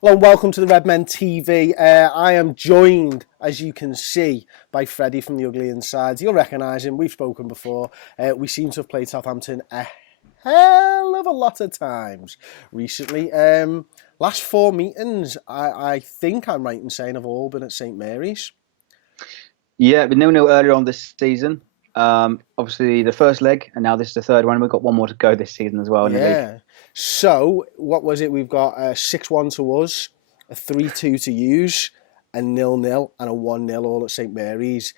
Hello and welcome to the Redmen TV. I am joined, as you can see, by Freddie from the Ugly Insides. You'll recognise him, we've spoken before. We seem to have played Southampton a hell of a lot of times recently. Last four meetings, I think I'm right in saying, have all been at St Mary's. Yeah, but 0-0 earlier on this season. Obviously the first leg, and now this is the third one. We've got one more to go this season as well in the league. Yeah. So, what was it? We've got a 6-1 to us, a 3-2 to use, a 0-0 and a 1-0 all at St Mary's.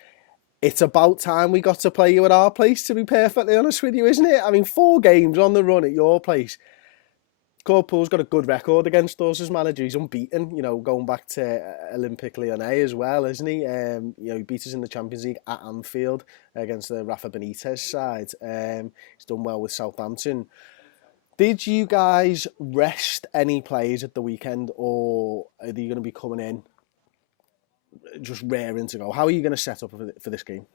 It's about time we got to play you at our place, to be perfectly honest with you, isn't it? I mean, 4 games on the run at your place. Claude Pool's got a good record against us as manager. He's unbeaten, going back to Olympique Lyonnais as well, isn't he? He beat us in the Champions League at Anfield against the Rafa Benitez side. He's done well with Southampton. Did you guys rest any players at the weekend, or are you going to be coming in just raring to go? How are you going to set up for this game?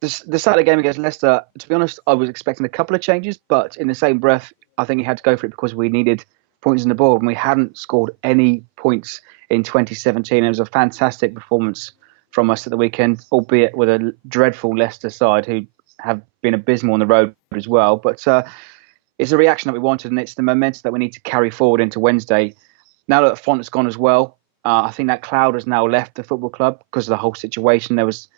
The Saturday game against Leicester, to be honest, I was expecting a couple of changes, but in the same breath, I think he had to go for it because we needed points on the board, and we hadn't scored any points in 2017. It was a fantastic performance from us at the weekend, albeit with a dreadful Leicester side who have been abysmal on the road as well. But it's a reaction that we wanted, and it's the momentum that we need to carry forward into Wednesday. Now that Font has gone as well, I think that cloud has now left the football club because of the whole situation. There was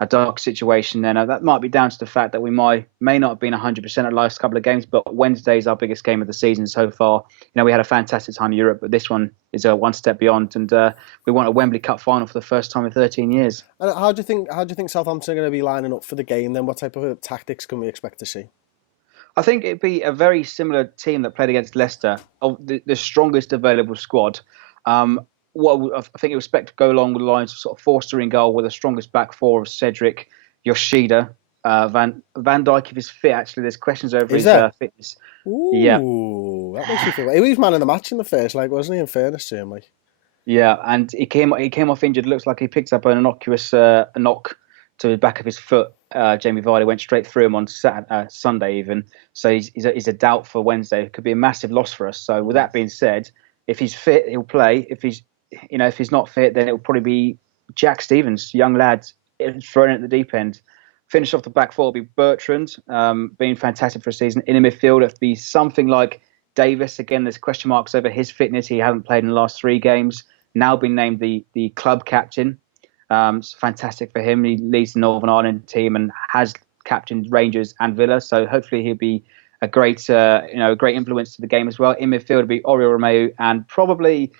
a dark situation there. Now, that might be down to the fact that we may not have been 100% at the last couple of games, but Wednesday is our biggest game of the season so far. We had a fantastic time in Europe, but this one is one step beyond, and we want a Wembley Cup final for the first time in 13 years. And how do you think Southampton are going to be lining up for the game then? What type of tactics can we expect to see? I think it'd be a very similar team that played against Leicester, of the strongest available squad. I think it was expected to go along with the lines of sort of Forster in goal with the strongest back four of Cedric, Yoshida, Van Dijk if he's fit. Actually, there's questions over his fitness. Ooh, yeah, that makes me feel. He was man of the match in the first leg, wasn't he? In fairness to him, like. Yeah, and he came off injured. Looks like he picked up an innocuous knock to the back of his foot. Jamie Vardy went straight through him on Sunday even. So he's a doubt for Wednesday. It could be a massive loss for us. So with that being said, if he's fit, he'll play. If he's not fit, then it'll probably be Jack Stevens, young lad, thrown at the deep end. Finish off the back four will be Bertrand, being fantastic for a season. In the midfield, it'll be something like Davis. Again, there's question marks over his fitness. He hasn't played in the last 3 games. Now been named the club captain. It's fantastic for him. He leads the Northern Ireland team and has captained Rangers and Villa. So hopefully he'll be a great influence to the game as well. In midfield, it'll be Oriol Romeu and probably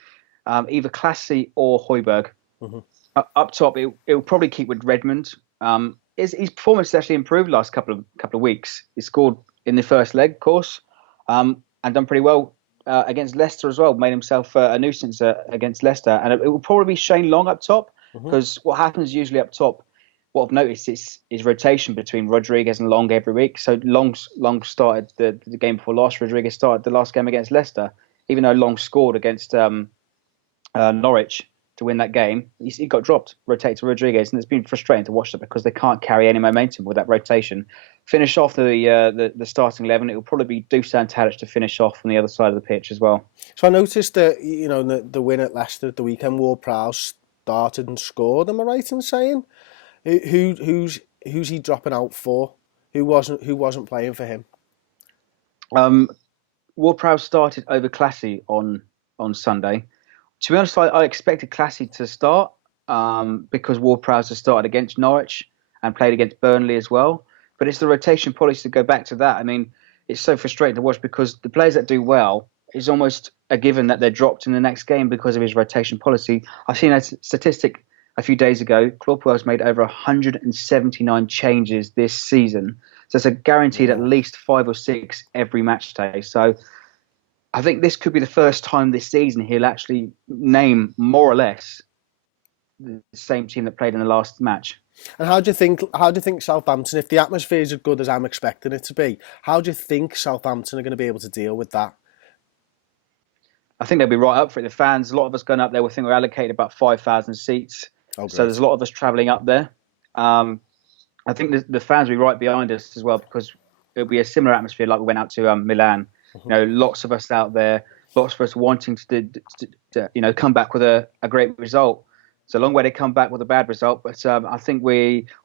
either Classy or Højbjerg. Mm-hmm. Up top, it'll probably keep with Redmond. His performance has actually improved the last couple of weeks. He scored in the first leg, of course, and done pretty well against Leicester as well. Made himself a nuisance against Leicester. And it will probably be Shane Long up top, because what happens usually up top, what I've noticed is rotation between Rodriguez and Long every week. So Long started the game before last. Rodriguez started the last game against Leicester, even though Long scored against Norwich to win that game. He got dropped, rotated to Rodriguez, and it's been frustrating to watch that because they can't carry any momentum with that rotation. Finish off the starting 11. It will probably be Dusan Tadic to finish off on the other side of the pitch as well. So I noticed that the win at Leicester at the weekend, Ward-Prowse started and scored. Am I right in saying? Who's he dropping out for? Who wasn't playing for him? Ward-Prowse started over Classy on Sunday. To be honest, I expected Classy to start because Ward-Prowse has started against Norwich and played against Burnley as well. But it's the rotation policy to go back to that. I mean, it's so frustrating to watch because the players that do well, it's almost a given that they're dropped in the next game because of his rotation policy. I've seen a statistic a few days ago. Claude Puel's made over 179 changes this season. So it's a guaranteed at least 5 or 6 every match day. So I think this could be the first time this season he'll actually name more or less the same team that played in the last match. And how do you think Southampton, if the atmosphere is as good as I'm expecting it to be, how do you think Southampton are going to be able to deal with that? I think they'll be right up for it. The fans, a lot of us going up there, we think we're allocated about 5,000 seats. So there's a lot of us travelling up there. I think the fans will be right behind us as well because it'll be a similar atmosphere like we went out to Milan. Lots of us out there. lots of us wanting to come back with a great result. It's a long way to come back with a bad result, but I think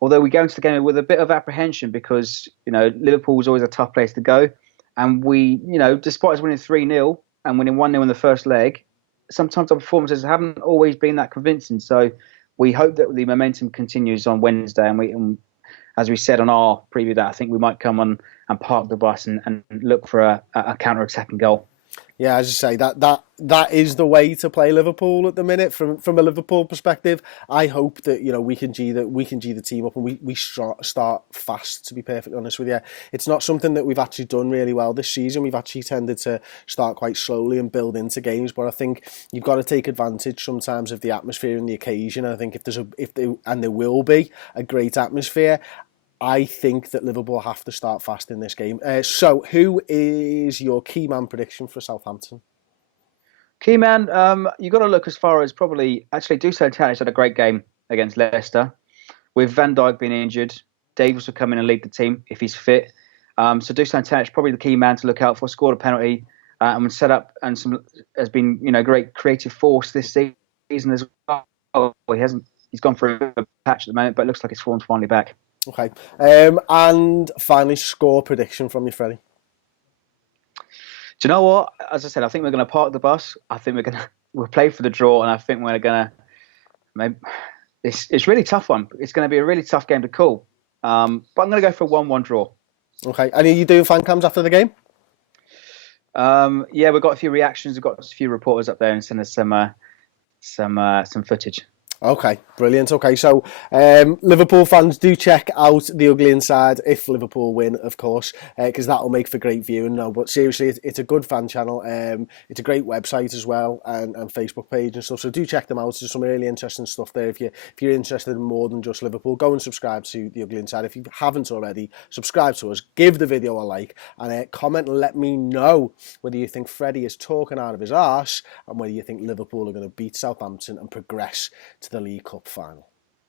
although we go into the game with a bit of apprehension because Liverpool is always a tough place to go, and despite us winning 3-0 and winning 1-0 in the first leg, sometimes our performances haven't always been that convincing. So we hope that the momentum continues on Wednesday, and as we said on our preview, that I think we might come on and park the bus and look for a counter-attacking goal. Yeah, as I say, that is the way to play Liverpool at the minute. From a Liverpool perspective, I hope that we can G the team up and we start fast. To be perfectly honest with you, it's not something that we've actually done really well this season. We've actually tended to start quite slowly and build into games. But I think you've got to take advantage sometimes of the atmosphere and the occasion. I think there will be a great atmosphere, I think that Liverpool have to start fast in this game. So, who is your key man prediction for Southampton? Key man, you've got to look as far as probably... Actually, Dusan Tadic had a great game against Leicester. With Van Dijk being injured, Davies will come in and lead the team if he's fit. So Dusan Tadic probably the key man to look out for. Scored a penalty and set up and has been great creative force this season as well. He's gone through a patch at the moment, but it looks like his form's finally back. Okay. And finally, score prediction from you, Freddie. Do you know what? As I said, I think we're going to park the bus. I think we'll play for the draw, and I think we're going to... It's really tough one. It's going to be a really tough game to call. But I'm going to go for a 1-1 draw. Okay. And are you doing fan cams after the game? Yeah, we've got a few reactions. We've got a few reporters up there and send us some footage. Okay, brilliant. Okay, so Liverpool fans, do check out The Ugly Inside if Liverpool win, of course, because that'll make for great viewing. No, but seriously, it's a good fan channel. It's a great website as well, and Facebook page and stuff. So do check them out. There's some really interesting stuff there. If you're interested in more than just Liverpool, go and subscribe to The Ugly Inside. If you haven't already, subscribe to us. Give the video a like and comment and let me know whether you think Freddie is talking out of his arse and whether you think Liverpool are going to beat Southampton and progress to the League Cup final.